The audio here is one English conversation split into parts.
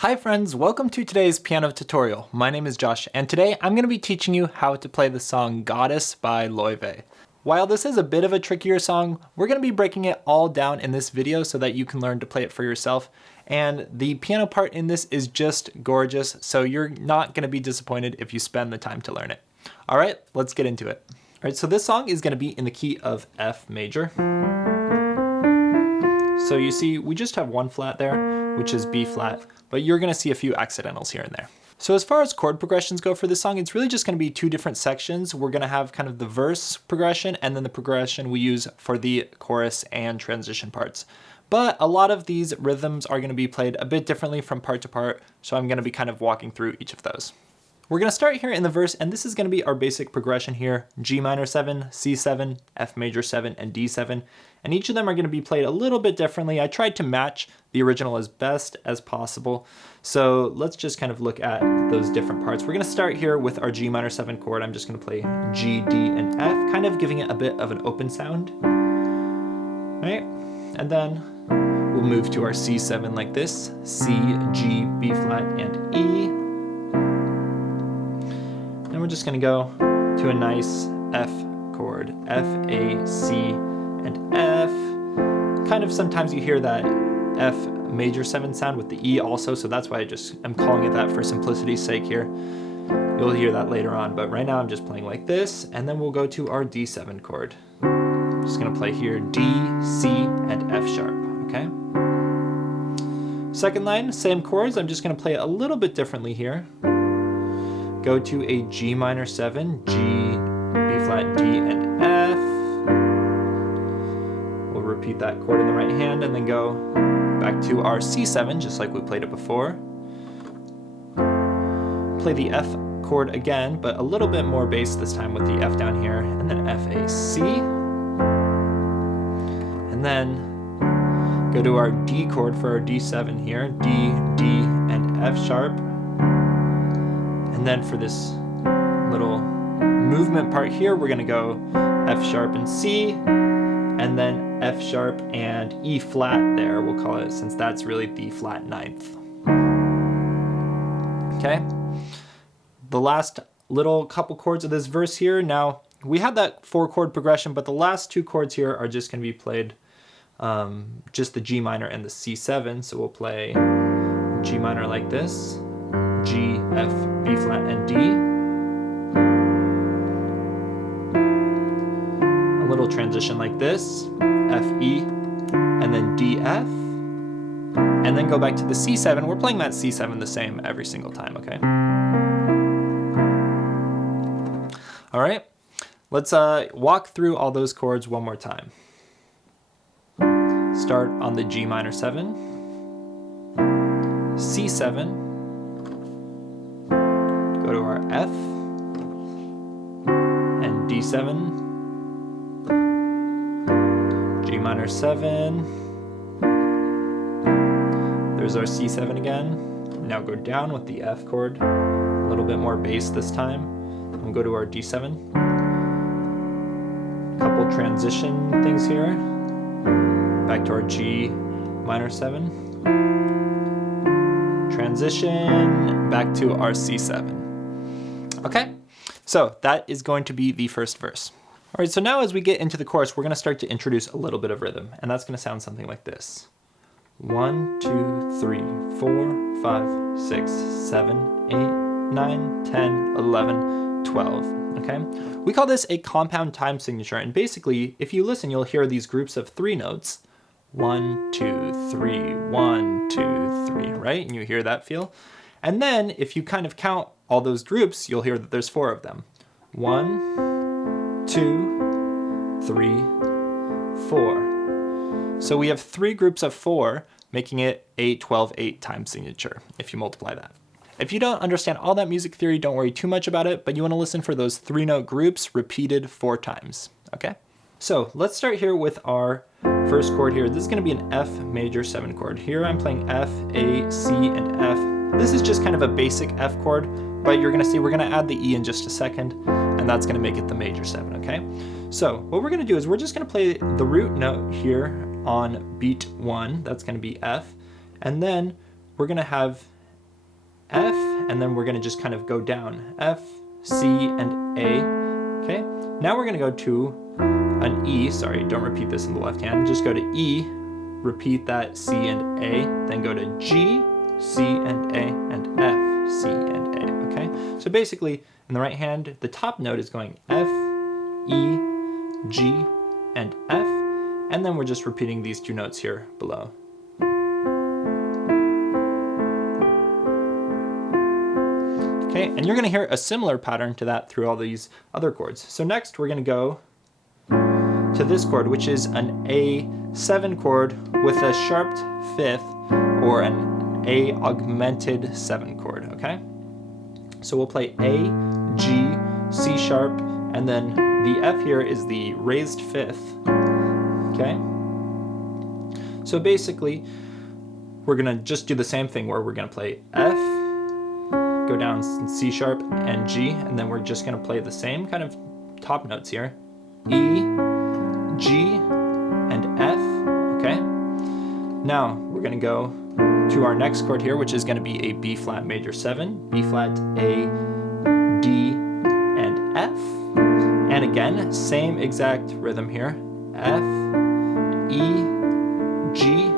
Hi friends, welcome to today's piano tutorial. My name is Josh, and today I'm going to be teaching you how to play the song Goddess by Laufey. While this is a bit of a trickier song, we're going to be breaking it all down in this video so that you can learn to play it for yourself. And the piano part in this is just gorgeous, so you're not going to be disappointed if you spend the time to learn it. Alright, let's get into it. Alright, so this song is going to be in the key of F major. So you see, we just have one flat there, which is B flat, but you're gonna see a few accidentals here and there. So as far as chord progressions go for this song, it's really just gonna be two different sections. We're gonna have kind of the verse progression and then the progression we use for the chorus and transition parts. But a lot of these rhythms are gonna be played a bit differently from part to part, so I'm gonna be kind of walking through each of those. We're gonna start here in the verse, and this is gonna be our basic progression here: G minor 7, C7, F major 7, and D7. And each of them are gonna be played a little bit differently. I tried to match the original as best as possible. So let's just kind of look at those different parts. We're gonna start here with our G minor 7 chord. I'm just gonna play G, D, and F, kind of giving it a bit of an open sound. All right, and then we'll move to our C7 like this: C, G, B flat, and E. And we're just gonna go to a nice F chord, F, A, C, and F. Kind of sometimes you hear that F major 7 sound with the E also, so that's why I'm calling it that for simplicity's sake here. You'll hear that later on, but right now I'm just playing like this, and then we'll go to our D7 chord. I'm just gonna play here D, C, and F sharp, okay? Second line, same chords, I'm just gonna play it a little bit differently here. Go to a G minor 7, G, B flat, D, and F. We'll repeat that chord in the right hand and then go back to our C7, just like we played it before. Play the F chord again, but a little bit more bass this time with the F down here, and then F, A, C. And then go to our D chord for our D7 here, D, D, and F sharp. And then for this little movement part here, we're gonna go F sharp and C, and then F sharp and E flat there, we'll call it, since that's really the flat 9th. Okay, the last little couple chords of this verse here. Now, we had that 4-chord progression, but the last 2 chords here are just gonna be played just the G minor and the C7, so we'll play G minor like this, G, F, B flat, and D. A little transition like this, F, E, and then D, F. And then go back to the C7. We're playing that C7 the same every single time, okay? All right, let's walk through all those chords one more time. Start on the G minor 7, C7, go to our F and D7, G minor 7, there's our C7 again. Now go down with the F chord, a little bit more bass this time, and go to our D7. Couple transition things here, back to our G minor 7, transition, back to our C7. Okay, so that is going to be the first verse. All right, so now as we get into the chorus, we're gonna start to introduce a little bit of rhythm, and that's gonna sound something like this. 1, 2, 3, 4, 5, 6, 7, 8, 9, 10, 11, 12, okay? We call this a compound time signature, and basically, if you listen, you'll hear these groups of 3 notes. 1, 2, 3, 1, 2, 3, right? And you hear that feel? And then if you kind of count all those groups, you'll hear that there's 4 of them. 1, 2, 3, 4. So we have 3 groups of 4, making it a 12/8 time signature, if you multiply that. If you don't understand all that music theory, don't worry too much about it, but you want to listen for those 3-note groups repeated 4 times, okay? So let's start here with our first chord here. This is going to be an F major 7 chord. Here I'm playing F, A, C, and F. This is just kind of a basic F chord, but you're going to see we're going to add the E in just a second, and that's going to make it the major 7, okay? So what we're going to do is we're just going to play the root note here on beat 1. That's going to be F, and then we're going to have F, and then we're gonna just kind of go down. F, C, and A, okay? Now we're gonna go to an E, sorry, don't repeat this in the left hand, just go to E, repeat that C and A, then go to G, C and A, and F, C and A, okay? So basically, in the right hand, the top note is going F, E, G, and F, and then we're just repeating these two notes here below. Okay, and you're gonna hear a similar pattern to that through all these other chords. So next we're gonna go to this chord, which is an A7 chord with a sharped fifth, or an A augmented 7 chord, okay? So we'll play A, G, C sharp, and then the F here is the raised fifth, okay? So basically, we're gonna just do the same thing where we're gonna play F, go down C sharp and G, and then we're just gonna play the same kind of top notes here. E, G, and F, okay? Now, we're gonna go to our next chord here, which is gonna be a B flat major 7, B flat, A, D, and F. And again, same exact rhythm here. F, E, G,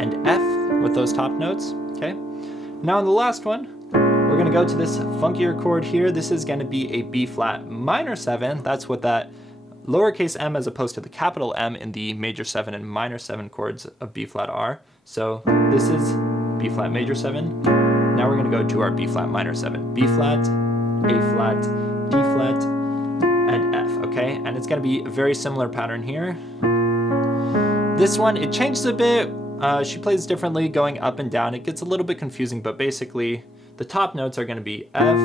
and F with those top notes, okay? Now in the last one, we're gonna go to this funkier chord here. This is gonna be a B flat minor 7. That's what that lowercase m as opposed to the capital M in the major 7 and minor 7 chords of B flat are. So this is B flat major 7. Now we're gonna go to our B flat minor 7. B flat, A flat, D flat, and F, okay? And it's gonna be a very similar pattern here. This one, it changes a bit. She plays differently going up and down. It gets a little bit confusing, but basically the top notes are gonna be F,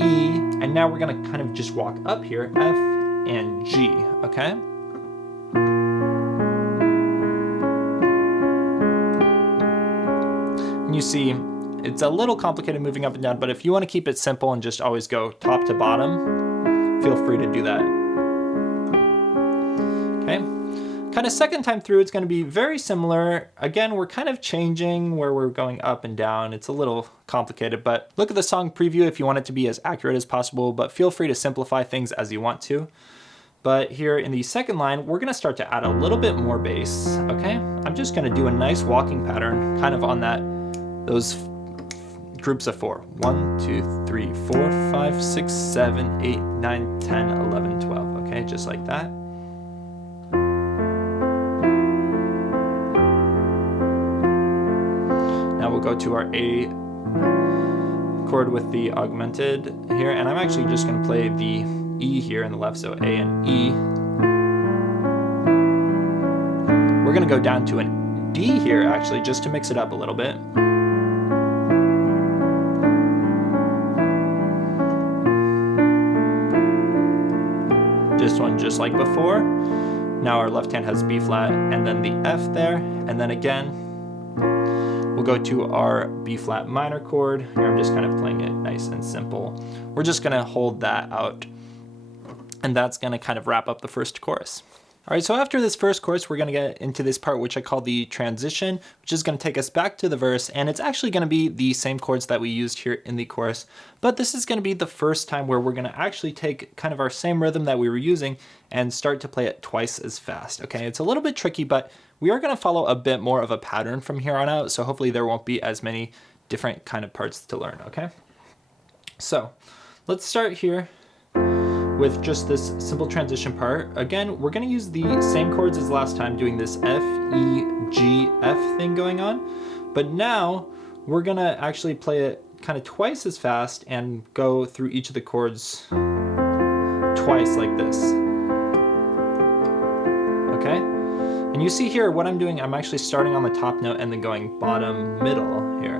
E, and now we're gonna kind of just walk up here, F and G, okay? And you see, it's a little complicated moving up and down, but if you wanna keep it simple and just always go top to bottom, feel free to do that. Okay? Kind of second time through, it's going to be very similar. Again, we're kind of changing where we're going up and down. It's a little complicated, but look at the song preview if you want it to be as accurate as possible, but feel free to simplify things as you want to. But here in the second line, we're going to start to add a little bit more bass, okay? I'm just going to do a nice walking pattern kind of on those groups of 4. 1, 2, 3, 4, 5, 6, 7, 8, 9, 10, 11, 12, okay? Just like that. Now we'll go to our A chord with the augmented here, and I'm actually just going to play the E here in the left, so A and E. We're going to go down to an D here actually, just to mix it up a little bit. This one just like before. Now our left hand has B flat and then the F there, and then again we'll go to our B flat minor chord. Here I'm just kind of playing it nice and simple. We're just gonna hold that out, and that's gonna kind of wrap up the first chorus. All right, so after this first chorus, we're gonna get into this part which I call the transition, which is gonna take us back to the verse, and it's actually gonna be the same chords that we used here in the chorus, but this is gonna be the first time where we're gonna actually take kind of our same rhythm that we were using and start to play it twice as fast, okay? It's a little bit tricky, but we are gonna follow a bit more of a pattern from here on out, so hopefully there won't be as many different kind of parts to learn, okay? So let's start here with just this simple transition part. Again, we're gonna use the same chords as last time, doing this F, E, G, F thing going on, but now we're gonna actually play it kind of twice as fast and go through each of the chords twice like this, okay? And you see here what I'm doing, I'm actually starting on the top note and then going bottom, middle here.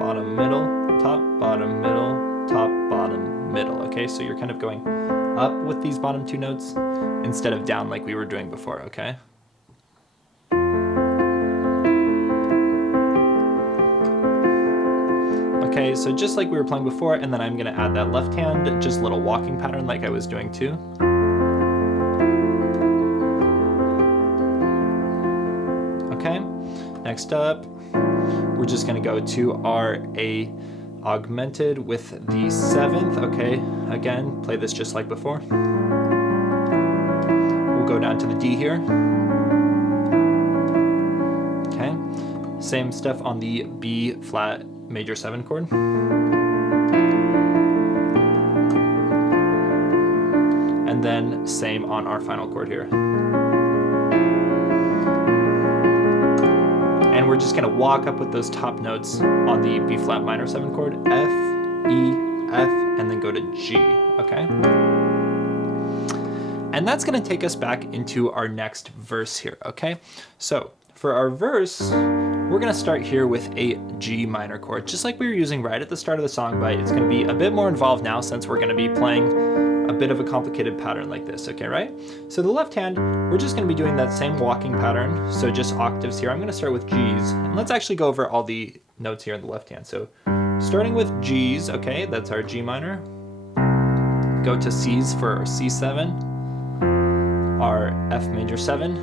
Bottom, middle, top, bottom, middle, top, bottom, middle, okay? So you're kind of going up with these bottom two notes instead of down like we were doing before, okay? Okay, so just like we were playing before, and then I'm gonna add that left hand, just a little walking pattern like I was doing too. Okay, next up, we're just gonna go to our A augmented with the 7th, okay? Again, play this just like before. We'll go down to the D here. Okay, same stuff on the B flat major 7 chord. And then same on our final chord here. And we're just gonna walk up with those top notes on the B flat minor 7 chord, F, E, F, and then go to G, okay? And that's gonna take us back into our next verse here, okay? So for our verse, we're gonna start here with a G minor chord, just like we were using right at the start of the song, but it's gonna be a bit more involved now since we're gonna be playing a bit of a complicated pattern like this, okay, right? So the left hand, we're just gonna be doing that same walking pattern, so just octaves here. I'm gonna start with G's, and let's actually go over all the notes here in the left hand. So starting with G's, okay, that's our G minor. Go to C's for our C7, our F major 7,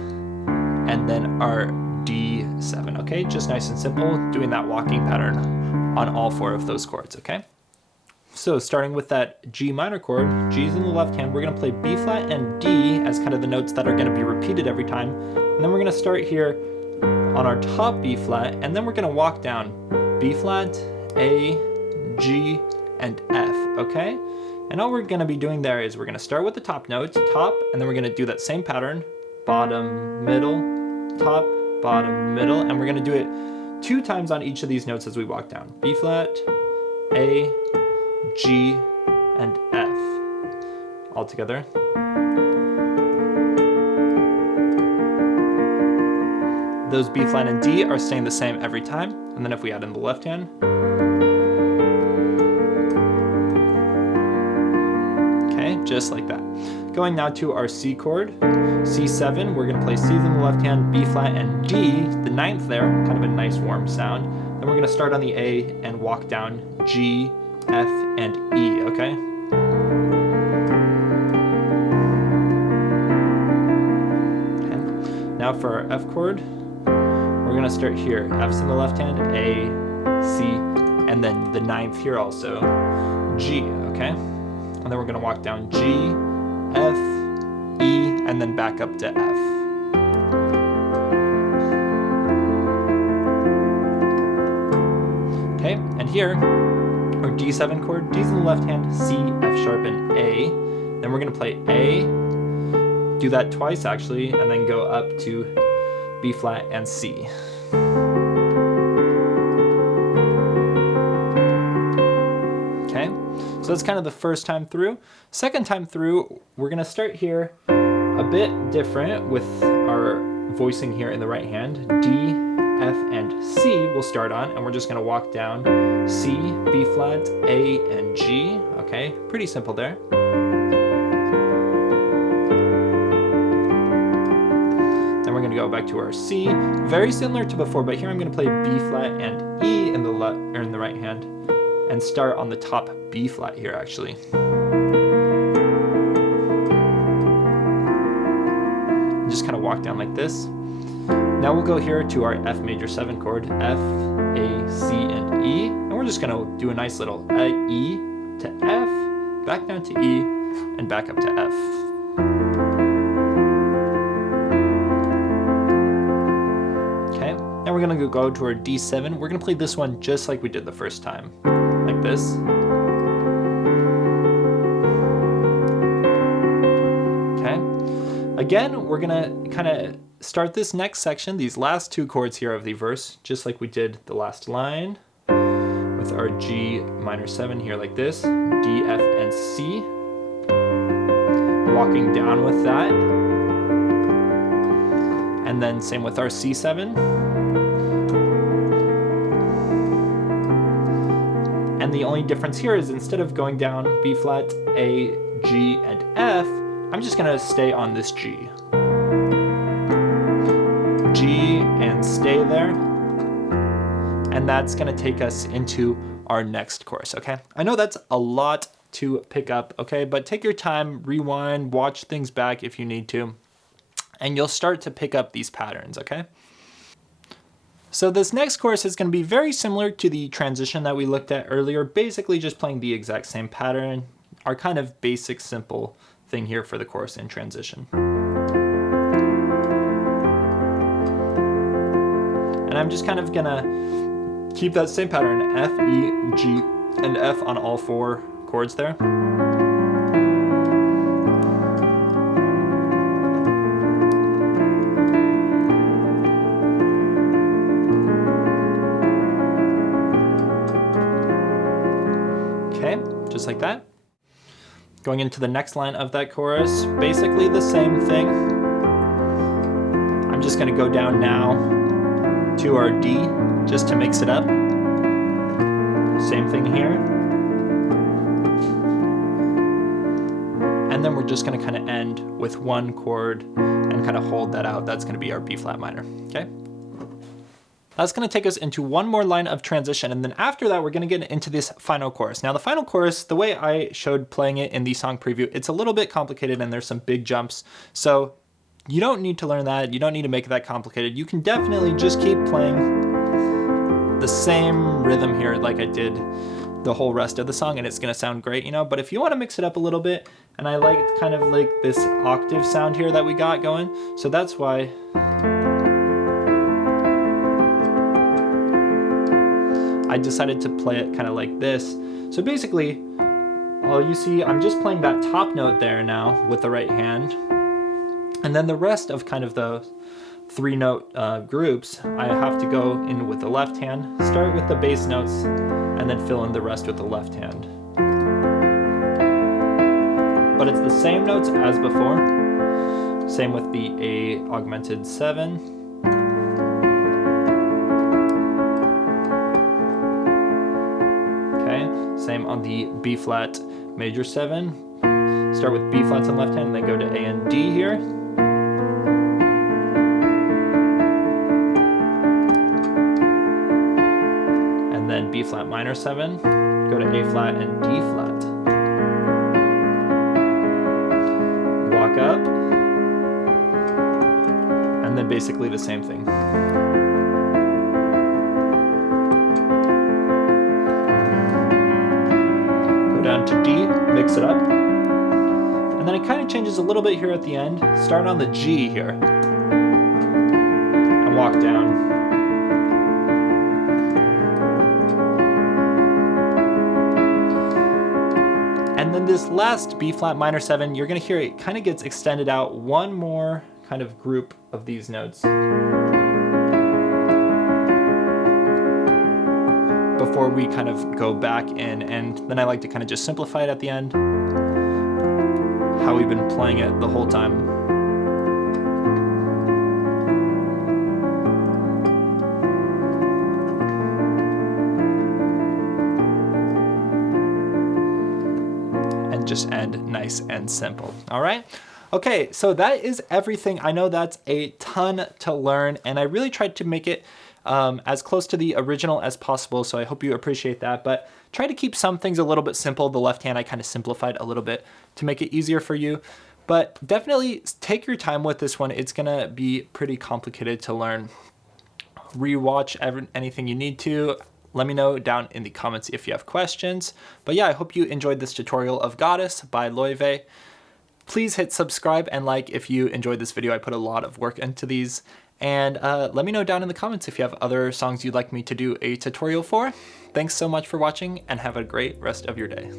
and then our D7, okay? Just nice and simple, doing that walking pattern on all 4 of those chords, okay? So starting with that G minor chord, G's in the left hand, we're gonna play B flat and D as kind of the notes that are gonna be repeated every time. And then we're gonna start here on our top B flat, and then we're gonna walk down B flat, A, G, and F, okay? And all we're gonna be doing there is we're gonna start with the top notes, top, and then we're gonna do that same pattern, bottom, middle, top, bottom, middle, and we're gonna do it 2 times on each of these notes as we walk down. B flat, A, G, and F, all together. Those B flat and D are staying the same every time, and then if we add in the left hand, okay, just like that. Going now to our C chord, C7, we're gonna play C's in the left hand, B flat and D, the 9th there, kind of a nice warm sound. Then we're gonna start on the A and walk down G, F, and E, okay? Now for our F chord, we're gonna start here. F's in the left hand, A, C, and then the 9th here also, G, okay? And then we're gonna walk down G, F, E, and then back up to F. Okay, and here, our D7 chord, D's in the left hand, C, F sharp, and A. Then we're gonna play A, do that twice actually, and then go up to B flat and C. Okay, so that's kind of the first time through. Second time through, we're gonna start here a bit different with our voicing here in the right hand. D, F, and C we'll start on, and we're just gonna walk down C, B flat, A, and G, okay? Pretty simple there. Then we're gonna go back to our C, very similar to before, but here I'm gonna play B flat and E in the right hand, and start on the top B flat here actually. Just kind of walk down like this. Now we'll go here to our F major 7 chord, F, A, C, and E, and we're just gonna do a nice little E to F, back down to E, and back up to F. Okay, now we're gonna go to our D7. We're gonna play this one just like we did the first time, like this. Okay, again, we're gonna kind of start this next section, these last 2 chords here of the verse, just like we did the last line, with our G minor 7 here like this, D, F, and C, walking down with that, and then same with our C7, and the only difference here is instead of going down B flat, A, G, and F, I'm just gonna stay on this G. G and stay there, and that's gonna take us into our next chorus, okay? I know that's a lot to pick up, okay, but take your time, rewind, watch things back if you need to, and you'll start to pick up these patterns, okay? So this next chorus is going to be very similar to the transition that we looked at earlier, basically just playing the exact same pattern, our kind of basic simple thing here for the chorus and transition. And I'm just kind of gonna keep that same pattern, F, E, G, and F on all 4 chords there. Okay, just like that. Going into the next line of that chorus, basically the same thing. I'm just gonna go down now to our D, just to mix it up. Same thing here. And then we're just gonna kind of end with 1 chord and kind of hold that out. That's gonna be our B flat minor, okay? That's gonna take us into one more line of transition, and then after that, we're gonna get into this final chorus. Now the final chorus, the way I showed playing it in the song preview, it's a little bit complicated and there's some big jumps. So you don't need to learn that. You don't need to make it that complicated. You can definitely just keep playing the same rhythm here like I did the whole rest of the song, and it's gonna sound great, you know? But if you wanna mix it up a little bit, and I like kind of like this octave sound here that we got going, so that's why I decided to play it kind of like this. So basically, all you see, I'm just playing that top note there now with the right hand. And then the rest of kind of the 3 note groups, I have to go in with the left hand, start with the bass notes, and then fill in the rest with the left hand. But it's the same notes as before. Same with the A augmented 7. Same on the B flat major 7. Start with B flats on left hand and then go to A and D here. And then B flat minor 7, go to A flat and D flat. Walk up, and then basically the same thing. Down to D, mix it up, and then it kind of changes a little bit here at the end. Start on the G here and walk down. And then this last B flat minor 7, you're gonna hear it kind of gets extended out one more kind of group of these notes before we kind of go back in, and then I like to kind of just simplify it at the end, how we've been playing it the whole time. And just end nice and simple, all right? Okay, so that is everything. I know that's a ton to learn, and I really tried to make it as close to the original as possible, so I hope you appreciate that. But try to keep some things a little bit simple. The left hand I kind of simplified a little bit to make it easier for you. But definitely take your time with this one. It's gonna be pretty complicated to learn. Rewatch anything you need to. Let me know down in the comments if you have questions. But yeah, I hope you enjoyed this tutorial of Goddess by Laufey. Please hit subscribe and like if you enjoyed this video. I put a lot of work into these. And let me know down in the comments if you have other songs you'd like me to do a tutorial for. Thanks so much for watching, and have a great rest of your day.